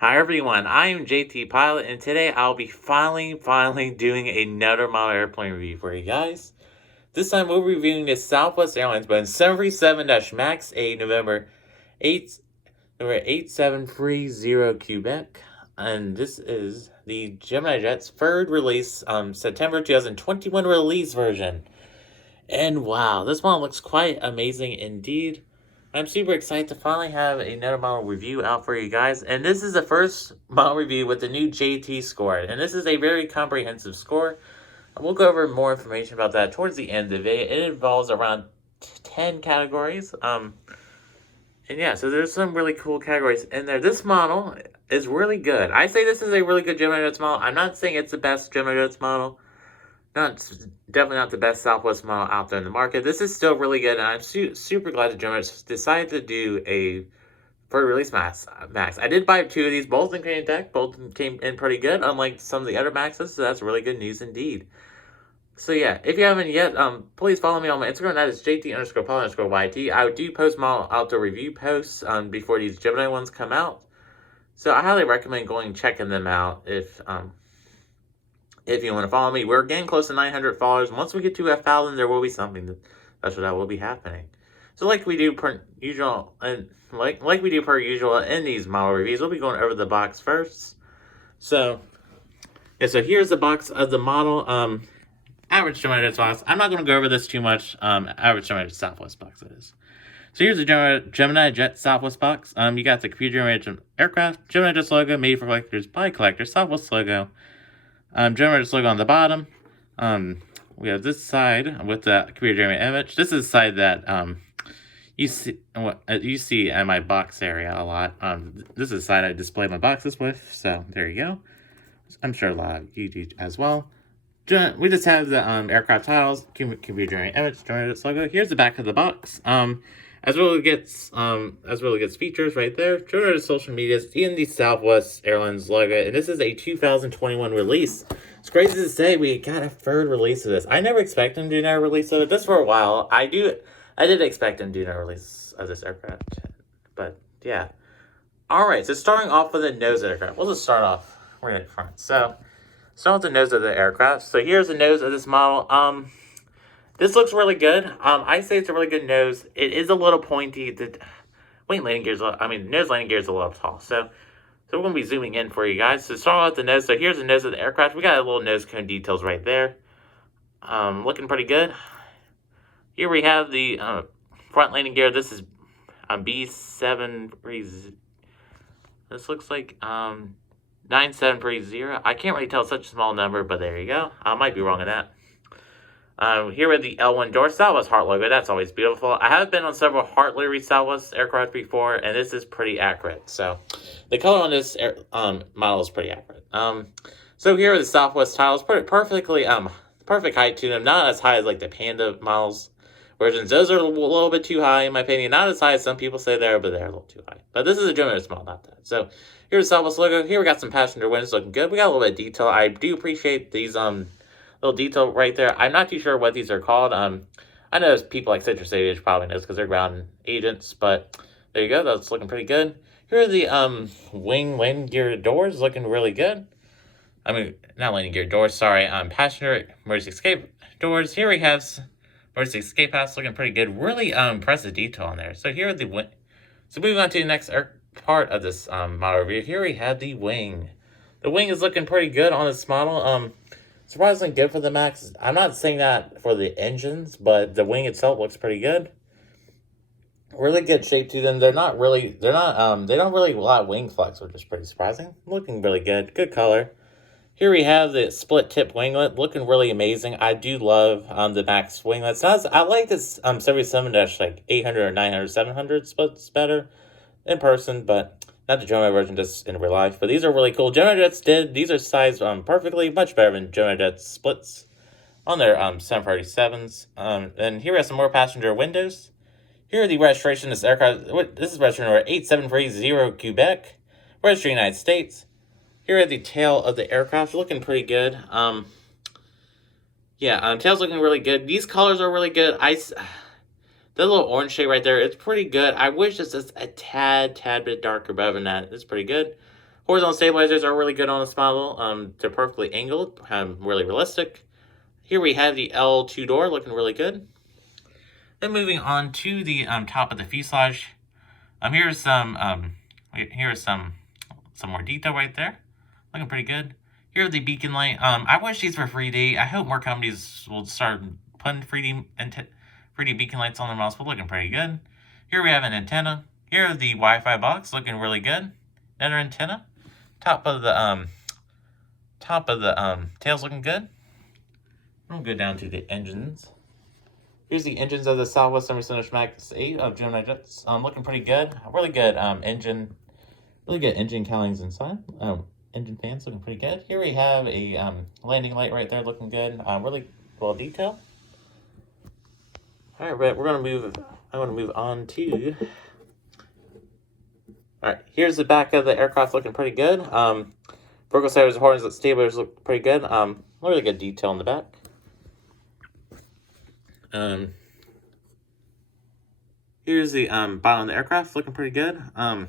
Hi everyone, I am JT Pilot, and today I'll be finally doing another model airplane review for you guys. This time we'll be reviewing the Southwest Airlines Boeing 737-MAX8 November 8730 Quebec. And this is the Gemini Jet's third release, September 2021 release version. And wow, this model looks quite amazing indeed. I'm super excited to finally have another model review out for you guys. And this is the first model review with the new JT score. And this is a very comprehensive score. We'll go over more information about that towards the end of it. It involves around 10 categories. And yeah, so there's some really cool categories in there. This model is really good. I say this is a really good Gemini Jets model. I'm not saying it's the best Gemini Jets model. Definitely not the best Southwest model out there in the market. This is still really good, and I'm super glad that Gemini decided to do a for release Max. I did buy two of these. Both of them came in deck. Both of them came in pretty good, unlike some of the other Maxes. So that's really good news indeed. So yeah, if you haven't yet, please follow me on my Instagram. That is JT_Pilot_YT. I do post model outdoor review posts before these Gemini ones come out. So I highly recommend going and checking them out if you want to follow me. We're getting close to 900 followers. Once we get to 1,000, there will be something special that will be happening. So like we do per usual, and like we do per usual in these model reviews, we'll be going over the box first. So yeah, so here's the box of the model. Average Gemini Jets box. I'm not going to go over this too much. Average Gemini Jets Southwest box it is. So here's the Gemini Jet Southwest box. You got the computer-generated aircraft, Gemini Jets logo, made for collectors by collectors, Southwest logo. Gemini Jets logo on the bottom. We have this side with the computer-generated image. This is the side that you see in my box area a lot. This is the side I display my boxes with. So there you go. I'm sure a lot of you do as well. We just have the aircraft titles, computer-generated image, Gemini Jets logo. Here's the back of the box. As really gets features right there. Gemini Jets social medias in the Southwest Airlines logo, and this is a 2021 release. It's crazy to say we got a third release of this. I never expected them to do another release of it. This for a while. I did expect them to do another release of this aircraft, but yeah. All right, so starting off with the nose of the aircraft. We'll just start off right at the front. So start with the nose of the aircraft. So here's the nose of this model. This looks really good. I say it's a really good nose. It is a little pointy. The nose landing gear is a little tall. So we're going to be zooming in for you guys. So starting with the nose. So here's the nose of the aircraft. We got a little nose cone details right there. Looking pretty good. Here we have the front landing gear. This is B730. This looks like 9730. I can't really tell, such a small number, but there you go. I might be wrong on that. Here are the L1 door, Southwest Heart logo. That's always beautiful. I have been on several Heart Livery Southwest aircraft before, and this is pretty accurate. So the color on this model is pretty accurate. So here are the Southwest titles. Perfect height to them. Not as high as like the Panda models versions. Those are a little bit too high in my opinion. Not as high as some people say they are, but they're a little too high. But this is a Gemini model, not that. So here's the Southwest logo. Here we got some passenger windows looking good. We got a little bit of detail. I do appreciate these little detail right there. I'm not too sure what these are called. I know people like Citrus Aviation probably knows because they're ground agents, but there you go. That's looking pretty good. Here are the wing gear doors looking really good. I mean, not landing gear doors, sorry. Passenger emergency escape doors. Here we have emergency escape hatch looking pretty good. Really impressive detail on there. So here are the wing. So moving on to the next part of this model review. Here we have the wing. The wing is looking pretty good on this model. Surprisingly good for the Max. I'm not saying that for the engines, but the wing itself looks pretty good. Really good shape to them. They don't really lot wing flex, which is pretty surprising. Looking really good. Good color. Here we have the split tip winglet, looking really amazing. I do love the Max winglets. I like this 77-800 or 900, 700 splits better in person, but not the Gemini version, just in real life. But these are really cool. Gemini Jets these are sized perfectly, much better than Gemini Jets splits on their 737s. And here we have some more passenger windows. Here are the registration of this aircraft. This is registration number 8730 Quebec, registry United States. Here are the tail of the aircraft, looking pretty good. Tail's looking really good. These colors are really good. The little orange shade right there, it's pretty good. I wish it's just a tad bit darker, but other than that, it's pretty good. Horizontal stabilizers are really good on this model. They're perfectly angled, really realistic. Here we have the L2 door looking really good. Then moving on to the top of the fuselage. Here's some more detail right there, looking pretty good. Here are the beacon light. I wish these were 3D. I hope more companies will start putting 3D beacon lights on their models, but looking pretty good. Here we have an antenna. Here are the Wi-Fi box, looking really good. Another antenna. Top of the tail's looking good. We'll go down to the engines. Here's the engines of the Southwest 737-MAX8 of Gemini jets. Looking pretty good. Really good engine cowlings inside. Engine fans looking pretty good. Here we have a landing light right there looking good. Really well detailed. All right, we're gonna move. I want to move on to. All right, here's the back of the aircraft looking pretty good. Vertical stabilizers, horizontal stabilizers look pretty good. Really good detail in the back. Here's the bottom of the aircraft looking pretty good. Here's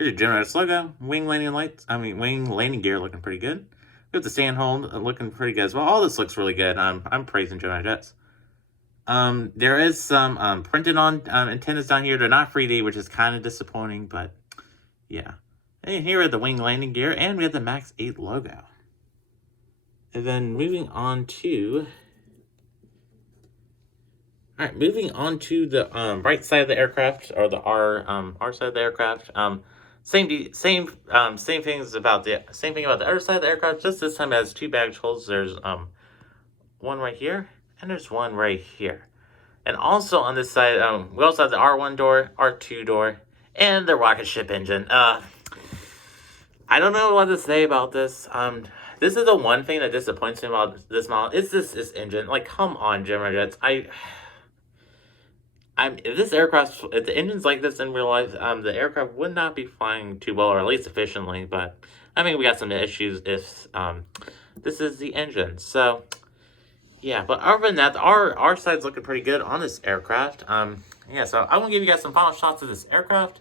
your Gemini's logo, wing landing gear looking pretty good. We have the stand hold looking pretty good as well. All this looks really good. I'm praising Gemini jets. There is some printed on antennas down here. They're not 3D, which is kind of disappointing, but yeah. And here are the wing landing gear, and we have the MAX 8 logo. And then moving on to the right side of the aircraft, or the R side of the aircraft. Same thing about the other side of the aircraft. Just this time it has two baggage holds. There's one right here, and there's one right here. And also on this side, we also have the R1 door, R2 door, and the rocket ship engine. I don't know what to say about this. This is the one thing that disappoints me about this model. It's this engine. Like, come on, Gemini jets. If the engine's like this in real life, the aircraft would not be flying too well, or at least efficiently. But I mean, we got some issues if this is the engine. So yeah, but other than that, our side's looking pretty good on this aircraft. Yeah, so I want to give you guys some final shots of this aircraft,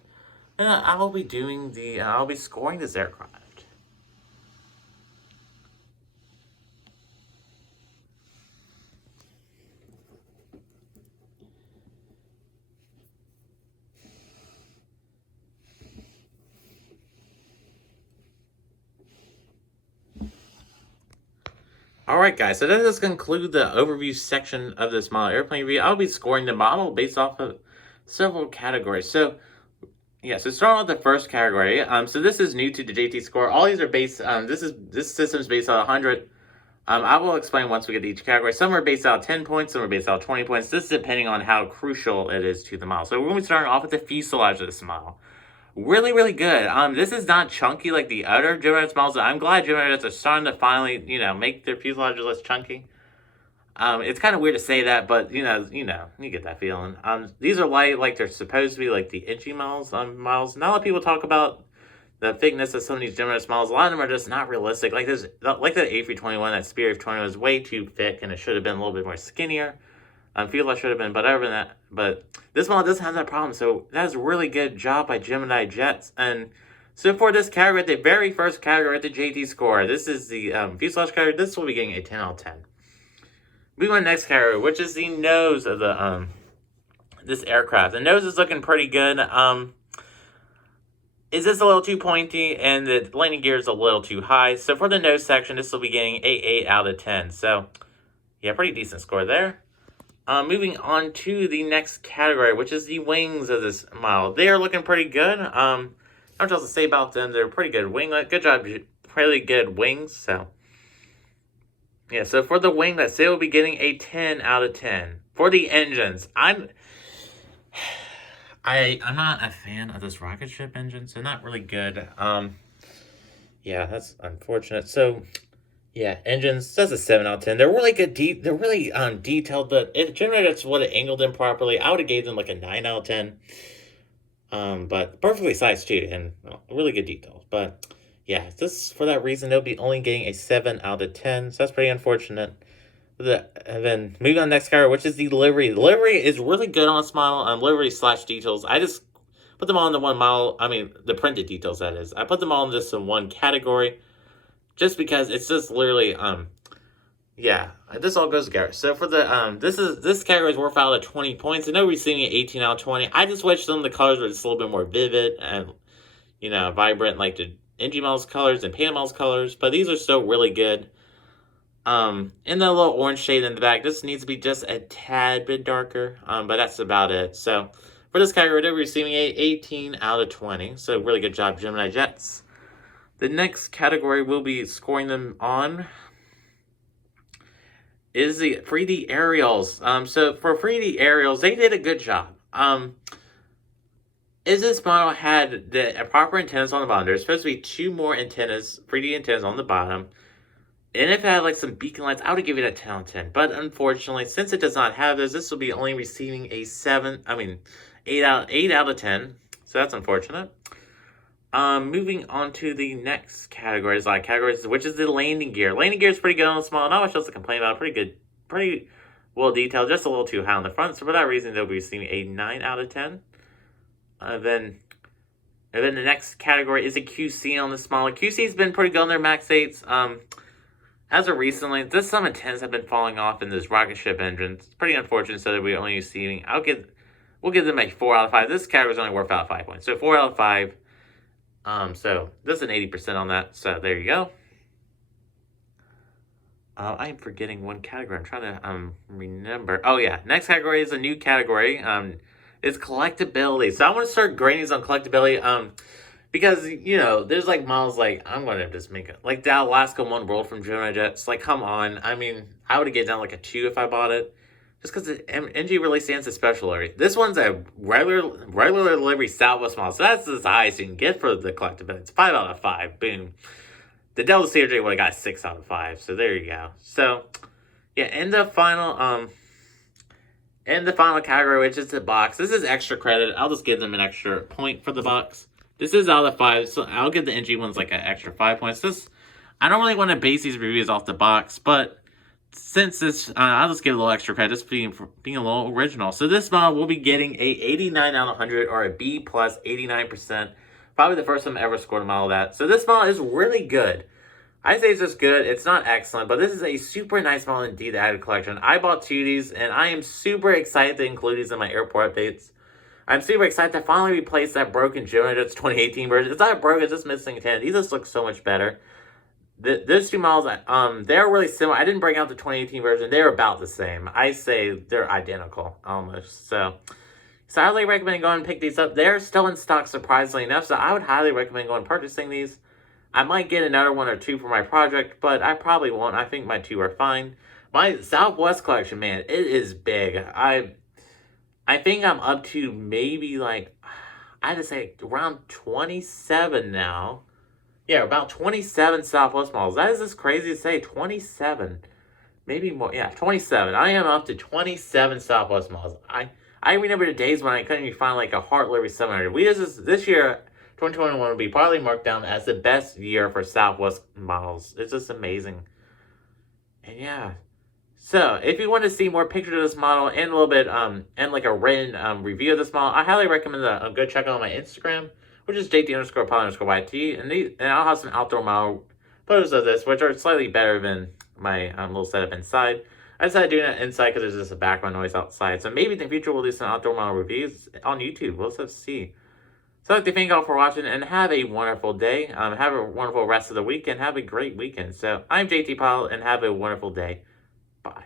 and I'll be scoring this aircraft. Alright guys, so that does conclude the overview section of this model airplane review. I'll be scoring the model based off of several categories. So, yeah, so starting with the first category. So this is new to the JT score. All these are based, this system's based on 100. I will explain once we get to each category. Some are based out of 10 points, some are based out of 20 points. This is depending on how crucial it is to the model. So we're going to be starting off with the fuselage of this model. Really, really good. This is not chunky like the other Gemini models. I'm glad Gemini are starting to finally, make their fuselages less chunky. It's kind of weird to say that, but you get that feeling. These are light like they're supposed to be, like the itchy models. Not a lot of people talk about the thickness of some of these Gemini models. A lot of them are just not realistic. Like the A321, that Spirit A321 was way too thick, and it should have been a little bit more skinnier. Fuselage should have been, but other than that, but this model doesn't have that problem, so that's a really good job by Gemini Jets. And so for this category, the very first category at the JT score, this is the fuselage category. This will be getting a 10 out of 10. Moving on to the next category, which is the nose of the this aircraft. The nose is looking pretty good. Is this a little too pointy, and the landing gear is a little too high. So for the nose section, this will be getting a 8 out of 10. So yeah, pretty decent score there. Moving on to the next category, which is the wings of this model. They are looking pretty good. Not much else to say about them. They're pretty good winglet. Good job, really good wings. So yeah, so for the winglets, they will be getting a 10 out of 10. For the engines, I'm not a fan of this rocket ship engine, so not really good. Yeah, that's unfortunate. So yeah, engines, that's a 7 out of 10. They're really good, they're really detailed, but if generators would have angled them properly, I would have gave them like a 9 out of 10. But perfectly sized too, and really good details. But yeah, for that reason, they'll be only getting a 7 out of 10, so that's pretty unfortunate. And then moving on to the next category, which is the livery. The livery is really good on this model, livery / details. I just put them all in the one model. I mean, the printed details, that is. I put them all in just in one category, just because it's just literally, yeah, this all goes together. So for the, this category is worth out of 20 points. I know we're seeing it 18 out of 20. I just wish some of the colors were just a little bit more vivid and, you know, vibrant, like the NG Models colors and Pan Models colors, but these are still really good. And the little orange shade in the back, this needs to be just a tad bit darker, but that's about it. So for this category, we're receiving a 18 out of 20. So really good job, Gemini Jets. The next category we'll be scoring them on is the 3D aerials. So for 3D aerials, they did a good job. Is this model had the proper antennas on the bottom. There's supposed to be 2 more antennas, 3D antennas on the bottom. And if it had like some beacon lights, I would give it a 10 out of 10. But unfortunately, since it does not have those, this will be only receiving a 8 out of 10. So that's unfortunate. Moving on to the next categories, which is the landing gear. Landing gear is pretty good on the small. Not much else to complain about. Pretty well detailed. Just a little too high on the front. So for that reason, they'll be receiving a 9 out of 10. And then the next category is a QC on the smaller. QC's been pretty good on their Max 8s. As of recently, just some antennas have been falling off in this rocket ship engine. It's pretty unfortunate, so that we're only receiving. We'll give them a 4 out of 5. This category is only worth out 5 points, so 4 out of 5. So this is an 80% on that. So there you go. I am forgetting one category. I'm trying to remember. Oh yeah, next category is a new category. It's collectibility. So I want to start gradings on collectibility. Because, you know, there's like models like, I'm going to just make it, like the Alaska One World from Gemini Jets. Like, come on. I mean, I would have given down like a 2 if I bought it. Just because NG really stands a special livery. This one's a regular livery Southwest model. So that's the highest you can get for the collectibility. It's 5 out of 5. Boom. The Delta CRJ would have got 6 out of 5. So there you go. So, yeah, in the final category, which is the box. This is extra credit. I'll just give them an extra point for the box. This is out of 5, so I'll give the NG ones like an extra 5 points. I don't really want to base these reviews off the box, but since this, I'll just give a little extra credit, just being a little original. So this model will be getting a 89 out of 100, or a B plus 89%. Probably the first time I ever scored a model of that. So this model is really good. I say it's just good. It's not excellent, but this is a super nice model indeed to add to the collection. I bought 2 of these, and I am super excited to include these in my airport updates. I'm super excited to finally replace that broken Gemini Jets 2018 version. It's not broken, it's just missing a 10. These just look so much better. Those 2 models, they're really similar. I didn't bring out the 2018 version. They're about the same. I say they're identical, almost. So I highly recommend going and pick these up. They're still in stock, surprisingly enough, so I would highly recommend going and purchasing these. I might get another 1 or 2 for my project, but I probably won't. I think my 2 are fine. My Southwest collection, man, it is big. I think I'm up to maybe like, I had to say around 27 now. Yeah, about 27 Southwest models. That is just crazy to say. 27. Maybe more. Yeah, 27. I am up to 27 Southwest models. I remember the days when I couldn't even find like a Heart Livery 700. This year, 2021 will be probably marked down as the best year for Southwest models. It's just amazing. And yeah. So, if you want to see more pictures of this model and a little bit, and like a written review of this model, I highly recommend go check out my Instagram, which is JT_Pilot_YT, and I'll have some outdoor model photos of this, which are slightly better than my little setup inside. I decided doing that inside because there's just a background noise outside. So maybe in the future we'll do some outdoor model reviews on YouTube. We'll just have to see. So I'd like to thank you all for watching, and have a wonderful day. Have a wonderful rest of the week, and have a great weekend. So I'm JT Pilot, and have a wonderful day. Bye.